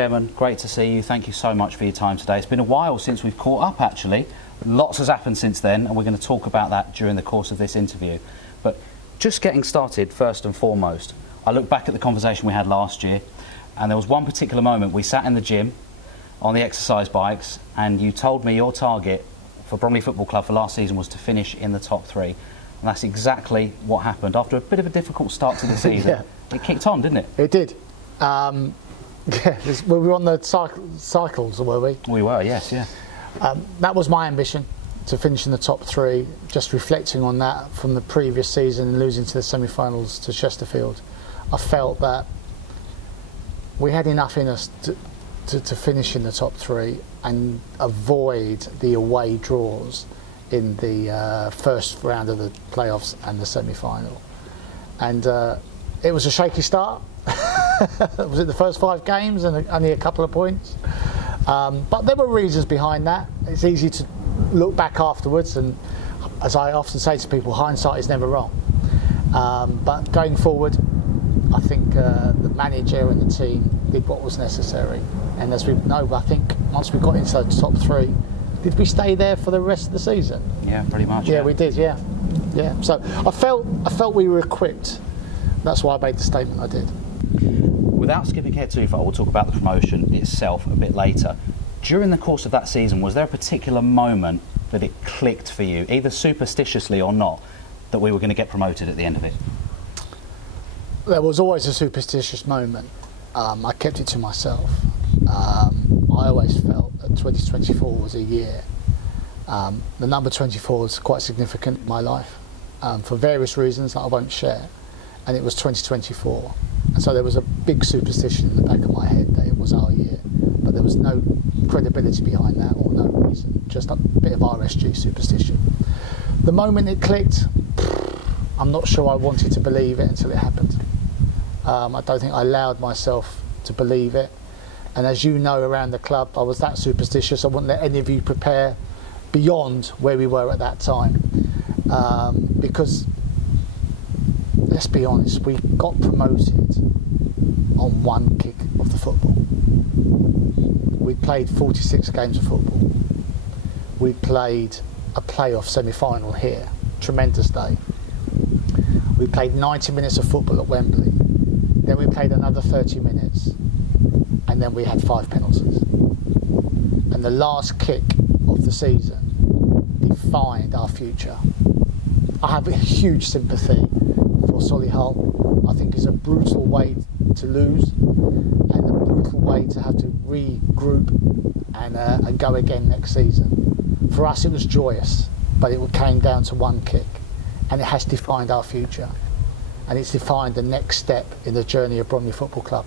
Chairman, great to see you. Thank you so much for your time today. It's been a while since we've caught up, actually. Lots has happened since then, and we're going to talk about that during the course of this interview. But just getting started, first and foremost, I look back at the conversation we had last year, and there was one particular moment we sat in the gym on the exercise bikes, and you told me your target for Bromley Football Club for last season was to finish in the top 3. And that's exactly what happened. After a bit of a difficult start to the season, yeah. It kicked on, didn't it? It did. Yeah, we were on the cycles, were we? We were, yes, yeah. That was my ambition, to finish in the top 3. Just reflecting on that from the previous season and losing to the semi-finals to Chesterfield, I felt that we had enough in us to finish in the top 3 and avoid the away draws in the first round of the playoffs and the semi-final. And it was a shaky start. Was it the first 5 games and only a couple of points? But there were reasons behind that. It's easy to look back afterwards, and as I often say to people, hindsight is never wrong. But going forward, I think the manager and the team did what was necessary. And as we know, I think once we got into the top 3, did we stay there for the rest of the season? Yeah, pretty much. Yeah, we did. Yeah. So I felt we were equipped. That's why I made the statement I did. Without skipping ahead too far, we'll talk about the promotion itself a bit later. During the course of that season, was there a particular moment that it clicked for you, either superstitiously or not, that we were going to get promoted at the end of it? There was always a superstitious moment. I kept it to myself. I always felt that 2024 was a year. The number 24 was quite significant in my life for various reasons that I won't share, and it was 2024. And so there was a big superstition in the back of my head that it was our year, but there was no credibility behind that or no reason, just a bit of RSG superstition. The moment it clicked, I'm not sure I wanted to believe it until it happened. I don't think I allowed myself to believe it. And as you know, around the club, I was that superstitious. I wouldn't let any of you prepare beyond where we were at that time. Because, let's be honest, we got promoted on one kick of the football. We played 46 games of football. We played a playoff semi-final here. Tremendous day. We played 90 minutes of football at Wembley. Then we played another 30 minutes. And then we had 5 penalties. And the last kick of the season defined our future. I have a huge sympathy for Solihull. I think it's a brutal way to lose and a brutal way to have to regroup and go again next season. For us it was joyous, but it came down to one kick, and it has defined our future, and it's defined the next step in the journey of Bromley Football Club.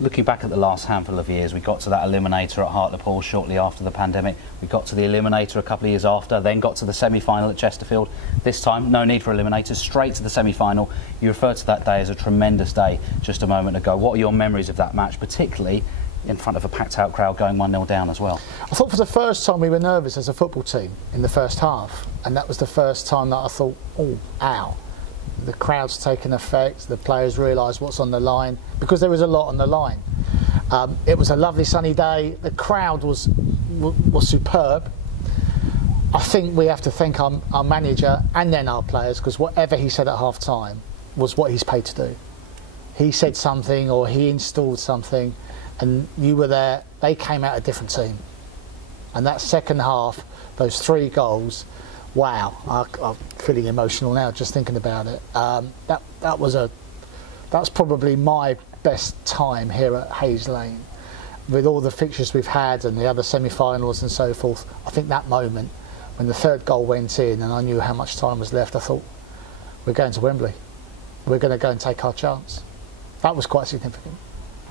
Looking back at the last handful of years, we got to that eliminator at Hartlepool shortly after the pandemic. We got to the eliminator a couple of years after, then got to the semi-final at Chesterfield. This time, no need for eliminators, straight to the semi-final. You referred to that day as a tremendous day just a moment ago. What are your memories of that match, particularly in front of a packed-out crowd going 1-0 down as well? I thought for the first time we were nervous as a football team in the first half, and that was the first time that I thought, oh, ow. The crowd's taken effect, the players realise what's on the line, because there was a lot on the line. It was a lovely sunny day, the crowd was superb. I think we have to thank our manager and then our players, because whatever he said at half time was what he's paid to do. He said something or he installed something, and you were there. They came out a different team, and that second half, those 3 goals, wow, I'm feeling emotional now just thinking about it. That's probably my best time here at Hayes Lane. With all the fixtures we've had and the other semi-finals and so forth, I think that moment when the 3rd goal went in and I knew how much time was left, I thought, we're going to Wembley. We're going to go and take our chance. That was quite significant.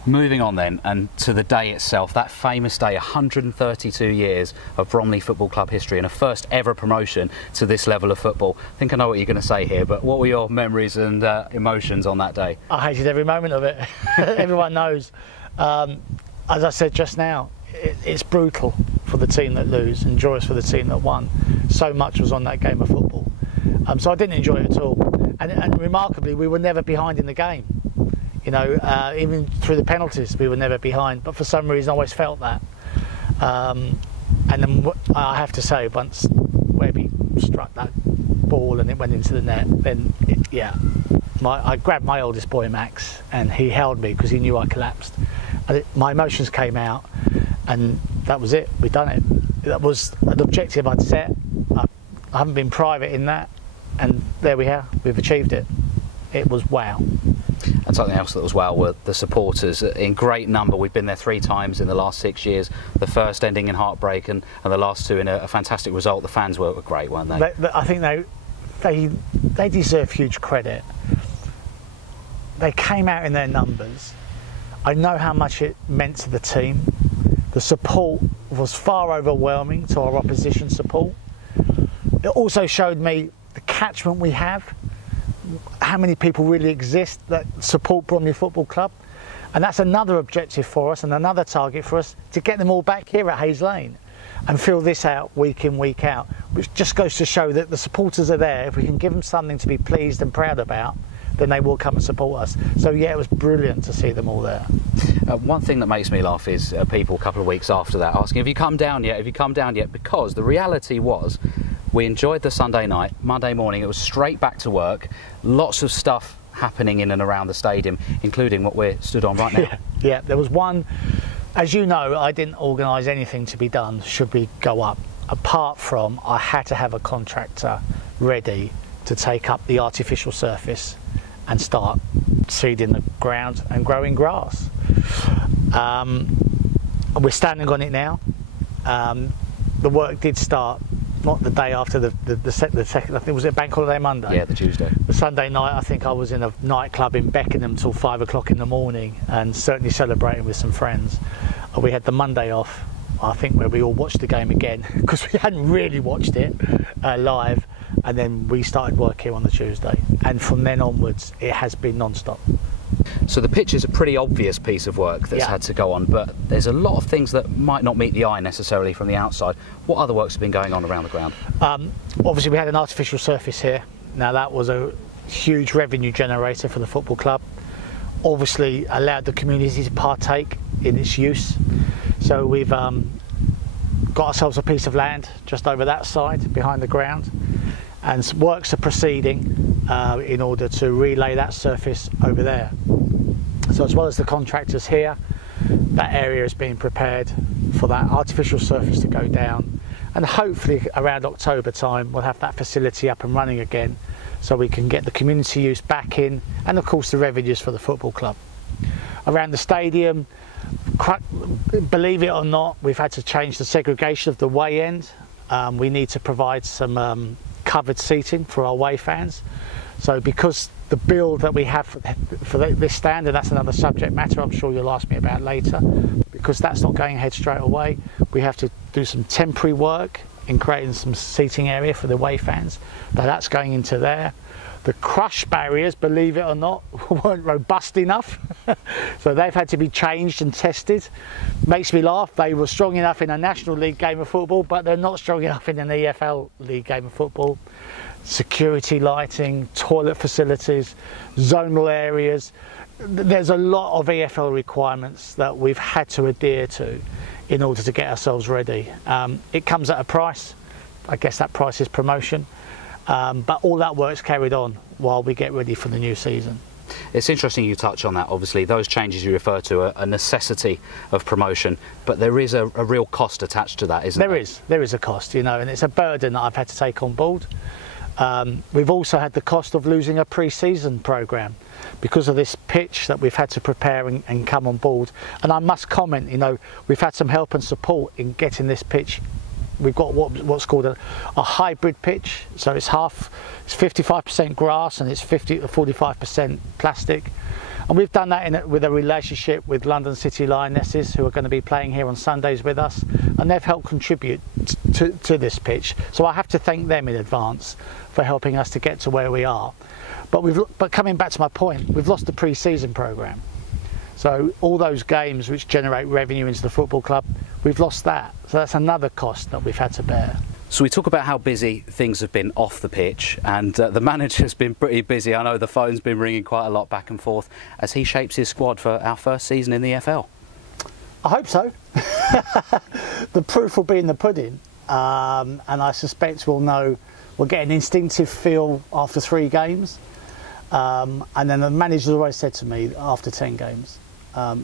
Moving on then, and to the day itself, that famous day, 132 years of Bromley Football Club history and a first ever promotion to this level of football. I think I know what you're going to say here, but what were your memories and emotions on that day? I hated every moment of it. Everyone knows. As I said just now, it's brutal for the team that lose and joyous for the team that won. So much was on that game of football. So I didn't enjoy it at all. And remarkably, we were never behind in the game. You know, even through the penalties, we were never behind. But for some reason, I always felt that. And then I have to say, once Webby struck that ball and it went into the net, then I grabbed my oldest boy Max, and he held me because he knew I collapsed. And my emotions came out, and that was it. We'd done it. That was an objective I'd set. I haven't been private in that, and there we are. We've achieved it. It was wow. And something else that was wow were the supporters in great number. We've been there 3 times in the last 6 years. The first ending in heartbreak, and the last 2 in a fantastic result. The fans were great, weren't they? I think they deserve huge credit. They came out in their numbers. I know how much it meant to the team. The support was far overwhelming to our opposition support. It also showed me the catchment we have, how many people really exist that support Bromley Football Club. And that's another objective for us and another target for us, to get them all back here at Hayes Lane and fill this out week in, week out, which just goes to show that the supporters are there. If we can give them something to be pleased and proud about, then they will come and support us. So yeah, it was brilliant to see them all there. One thing that makes me laugh is people a couple of weeks after that asking, have you come down yet? Have you come down yet? Because the reality was, we enjoyed the Sunday night. Monday morning it was straight back to work. Lots of stuff happening in and around the stadium, including what we're stood on right now. Yeah, there was one, as you know, I didn't organise anything to be done should we go up, apart from I had to have a contractor ready to take up the artificial surface and start seeding the ground and growing grass. We're standing on it now. The work did start not the day after the second, I think, was it Bank Holiday Monday? Yeah, the Tuesday. The Sunday night, I think I was in a nightclub in Beckenham till 5 o'clock in the morning, and certainly celebrating with some friends. We had the Monday off, I think, where we all watched the game again, because we hadn't really watched it live, and then we started work here on the Tuesday, and from then onwards it has been non-stop. So the pitch is a pretty obvious piece of work that's had to go on, but there's a lot of things that might not meet the eye necessarily from the outside. What other works have been going on around the ground? Obviously we had an artificial surface here. Now that was a huge revenue generator for the football club. Obviously allowed the community to partake in its use. So we've got ourselves a piece of land just over that side behind the ground, and works are proceeding in order to relay that surface over there. So as well as the contractors here, that area is being prepared for that artificial surface to go down, and hopefully around October time we'll have that facility up and running again, so we can get the community use back in, and of course the revenues for the football club. Around the stadium, believe it or not, we've had to change the segregation of the way end. We need to provide some covered seating for our away fans. So because the build that we have for this stand, and that's another subject matter I'm sure you'll ask me about later, because that's not going ahead straight away, we have to do some temporary work in creating some seating area for the away fans. Now that's going into there. The crush barriers, believe it or not, weren't robust enough, so they've had to be changed and tested. Makes me laugh. They were strong enough in a National League game of football, but they're not strong enough in an EFL League game of football. Security lighting, toilet facilities, zonal areas. There's a lot of EFL requirements that we've had to adhere to in order to get ourselves ready. It comes at a price. I guess that price is promotion. But all that work's carried on while we get ready for the new season. It's interesting you touch on that. Obviously those changes you refer to are a necessity of promotion, but there is a real cost attached to that, isn't there? There is a cost, you know, and it's a burden that I've had to take on board. We've also had the cost of losing a pre-season programme because of this pitch that we've had to prepare and come on board. And I must comment, you know, we've had some help and support in getting this pitch. We've got what's called a hybrid pitch, so it's 55% grass and it's 45% plastic, and we've done that with a relationship with London City Lionesses, who are going to be playing here on Sundays with us, and they've helped contribute to this pitch. So I have to thank them in advance for helping us to get to where we are. But coming back to my point, we've lost the pre-season programme. So all those games which generate revenue into the football club, we've lost that. So that's another cost that we've had to bear. So we talk about how busy things have been off the pitch, and the manager's been pretty busy. I know the phone's been ringing quite a lot back and forth as he shapes his squad for our first season in the EFL. I hope so. The proof will be in the pudding, and I suspect we'll get an instinctive feel after 3 games, and then the manager's always said to me after 10 games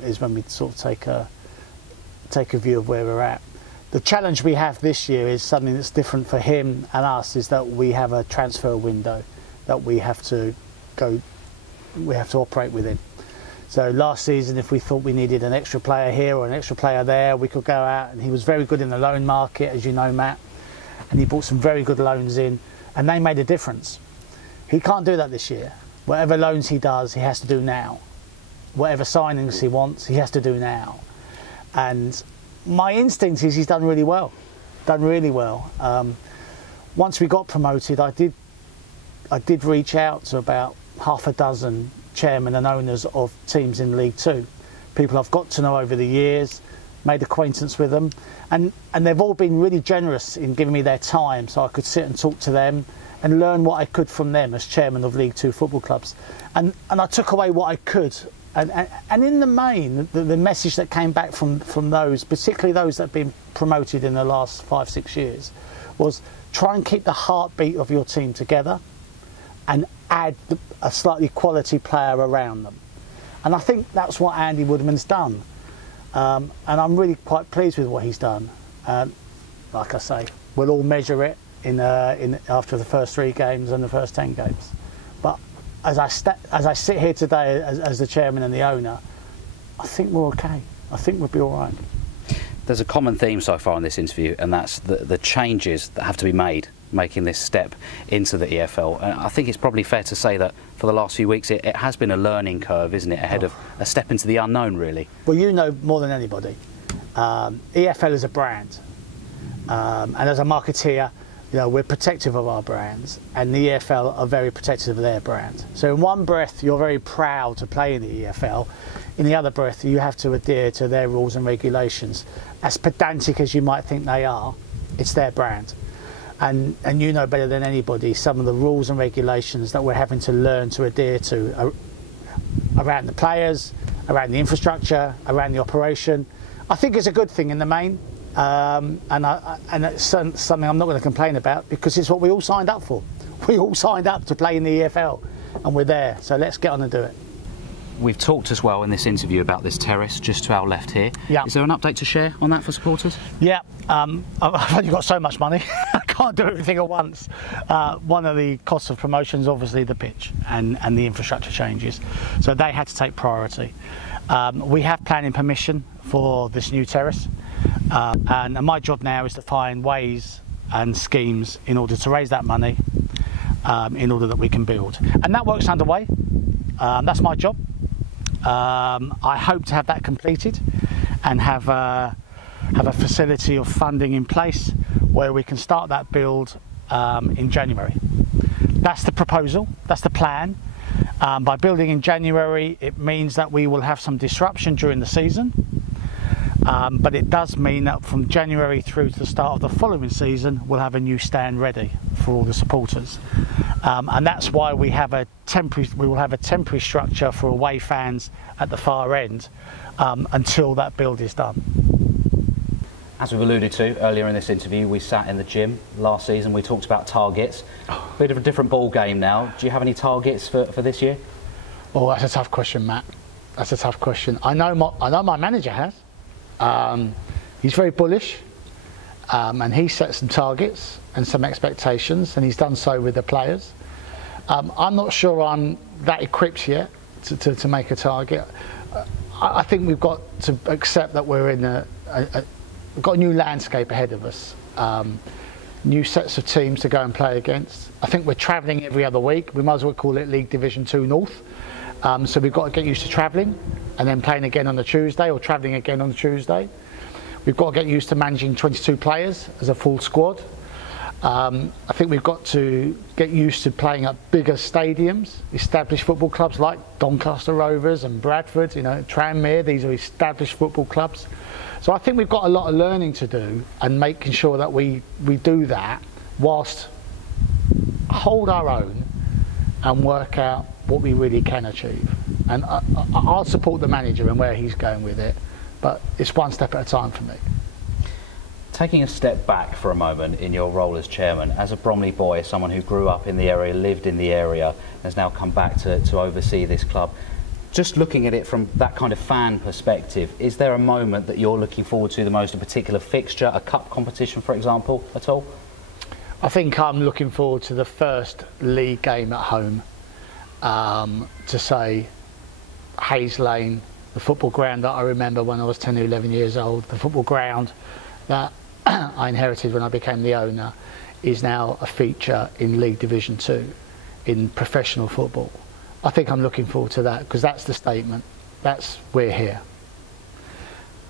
is when we sort of take a view of where we're at. The challenge we have this year is something that's different for him and us, is that we have a transfer window that we have to operate within. So last season, if we thought we needed an extra player here or an extra player there, we could go out, and he was very good in the loan market, as you know, Matt, and he brought some very good loans in, and they made a difference. He can't do that this year. Whatever loans he does, he has to do now. Whatever signings he wants, he has to do now. And my instinct is he's done really well. Once we got promoted, I did reach out to about half a dozen chairmen and owners of teams in League Two, people I've got to know over the years, made acquaintance with them, and they've all been really generous in giving me their time so I could sit and talk to them and learn what I could from them as chairman of League Two football clubs. And I took away what I could. And in the main, the message that came back from those, particularly those that have been promoted in the last 5-6 years, was try and keep the heartbeat of your team together and add a slightly quality player around them. And I think that's what Andy Woodman's done. And I'm really quite pleased with what he's done. Like I say, we'll all measure it after the first 3 games and the first 10 games. But as I sit here today as the chairman and the owner, I think we're okay. I think we'll be all right. There's a common theme so far in this interview, and that's the changes that have to be made making this step into the EFL. And I think it's probably fair to say that for the last few weeks it has been a learning curve, isn't it, ahead of a step into the unknown, really. Well, you know more than anybody, EFL is a brand, and as a marketeer, you know, we're protective of our brands, and the EFL are very protective of their brand. So in one breath, you're very proud to play in the EFL. In the other breath, you have to adhere to their rules and regulations. As pedantic as you might think they are, it's their brand. And you know better than anybody some of the rules and regulations that we're having to learn to adhere to around the players, around the infrastructure, around the operation. I think it's a good thing in the main. And it's something I'm not going to complain about, because it's what we all signed up for. We all signed up to play in the EFL, and we're there. So let's get on and do it. We've talked as well in this interview about this terrace just to our left here. Yeah. Is there an update to share on that for supporters? Yeah. I've only got so much money. I can't do everything at once. One of the costs of promotion is obviously the pitch and the infrastructure changes. So they had to take priority. We have planning permission for this new terrace. And my job now is to find ways and schemes in order to raise that money in order that we can build. And that work's underway. That's my job. I hope to have that completed and have a facility of funding in place where we can start that build in January. That's the proposal, that's the plan. By building in January, it means that we will have some disruption during the season. But it does mean that from January through to the start of the following season, we'll have a new stand ready for all the supporters, and that's why we will have a temporary structure for away fans at the far end until that build is done. As we've alluded to earlier in this interview, we sat in the gym last season. We talked about targets. Bit of a different ball game now. Do you have any targets for this year? Oh, that's a tough question, Matt. That's a tough question. I know my manager has. He's very bullish, and he sets some targets and some expectations, and he's done so with the players. I'm not sure I'm that equipped yet to make a target. I think we've got to accept that we're in we've got a new landscape ahead of us, new sets of teams to go and play against. I think we're travelling every other week. We might as well call it League Division 2 North. So we've got to get used to travelling and then playing again on the Tuesday, or travelling again on the Tuesday. We've got to get used to managing 22 players as a full squad. I think we've got to get used to playing at bigger stadiums, established football clubs like Doncaster Rovers and Bradford, you know, Tranmere. These are established football clubs. So I think we've got a lot of learning to do, and making sure that we do that whilst hold our own and work out what we really can achieve. And I'll support the manager and where he's going with it, but it's one step at a time for me. Taking a step back for a moment in your role as chairman, as a Bromley boy, someone who grew up in the area, lived in the area, has now come back to oversee this club, just looking at it from that kind of fan perspective, is there a moment that you're looking forward to the most, a particular fixture, a cup competition, for example, at all? I think I'm looking forward to the first league game at home, to say Hayes Lane, the football ground that I remember when I was 10 or 11 years old, the football ground that I inherited when I became the owner, is now a feature in League Division 2 in professional football. I think I'm looking forward to that, because that's the statement. That's, we're here.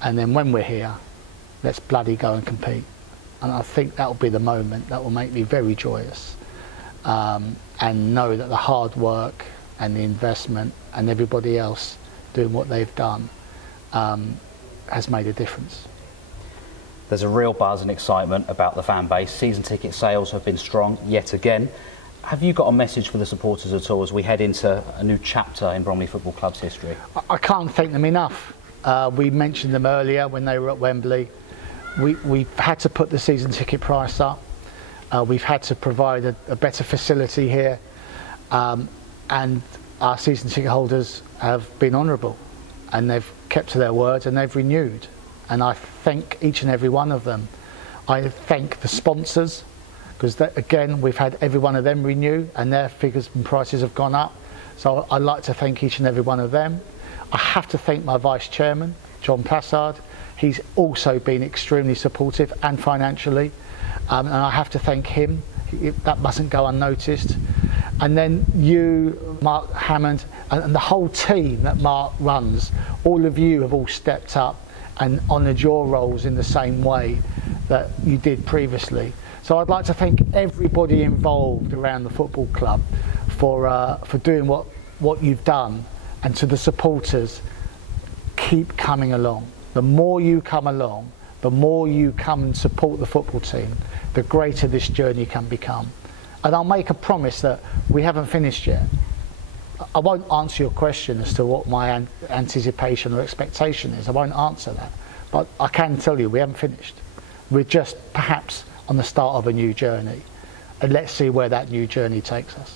And then when we're here, let's bloody go and compete. And I think that will be the moment that will make me very joyous, and know that the hard work and the investment and everybody else doing what they've done has made a difference. There's a real buzz and excitement about the fan base. Season ticket sales have been strong yet again. Have you got a message for the supporters at all as we head into a new chapter in Bromley Football Club's history? I can't thank them enough. We mentioned them earlier when they were at Wembley. We've had to put the season ticket price up. We've had to provide a better facility here, and our season ticket holders have been honourable, and they've kept to their word, and they've renewed. And I thank each and every one of them. I thank the sponsors, because again, we've had every one of them renew, and their figures and prices have gone up. So I'd like to thank each and every one of them. I have to thank my vice chairman, John Plassard. He's also been extremely supportive and financially, and I have to thank him. That mustn't go unnoticed. And then you, Mark Hammond, and the whole team that Mark runs, all of you have all stepped up and honoured your roles in the same way that you did previously. So I'd like to thank everybody involved around the football club for doing what you've done, and to the supporters, keep coming along. The more you come along, the more you come and support the football team, the greater this journey can become. And I'll make a promise that we haven't finished yet. I won't answer your question as to what my anticipation or expectation is. I won't answer that. But I can tell you we haven't finished. We're just perhaps on the start of a new journey. And let's see where that new journey takes us.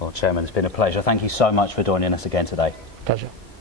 Well, Chairman, it's been a pleasure. Thank you so much for joining us again today. Pleasure.